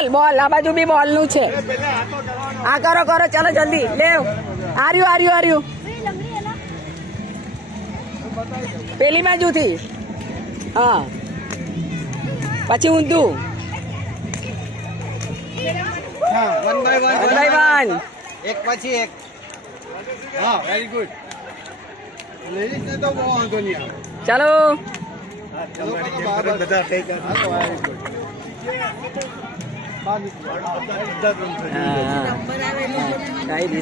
બોલ બોલ આ બાજુ બી બોલ નું છે આ કરો કરો ચલો જલ્દી લેવ આર્યું પેલી બાજુથી હા પછી ઊંધું વન બાય વન એક પછી એક હા વેરી ગુડ લેડીઝ ને તો બહુ વાંધો નહીં ચલો બધા કઈ કઈ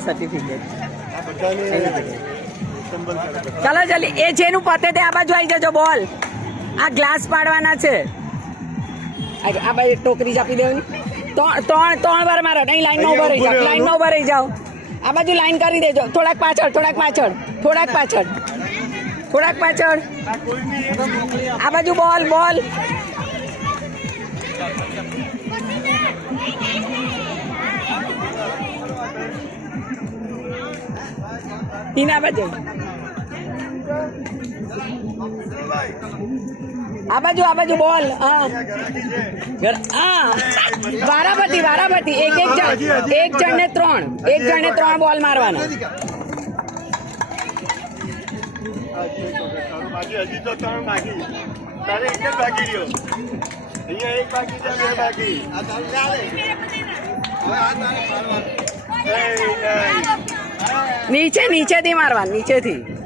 સર્ટિફિકેટ ચાલો જલ્દી એ જેનું પતે તે આ બાજુ આવી જજો બોલ આ ગ્લાસ પાડવાના છે આ બાજુ ટોકરી આપી દેવાની ત્રણ વાર મારો નહીં લાઈનમાં ઉભા રહી જાઓ લાઈનમાં ઉભા રહી જાઓ આ બાજુ લાઈન કરી દેજો થોડાક પાછળ આ બાજુ બોલ બોલ ટીના બાજુ આ બાજુ બોલ હા વારાફરતી એક જણને ત્રણ બોલ મારવાનો હજી તો 3 બાકી તારે એક જ બાકી રહ્યો અહીંયા એક બાકી છે 2 બાકી આ ચાલે નીચેથી મારવાનું નીચેથી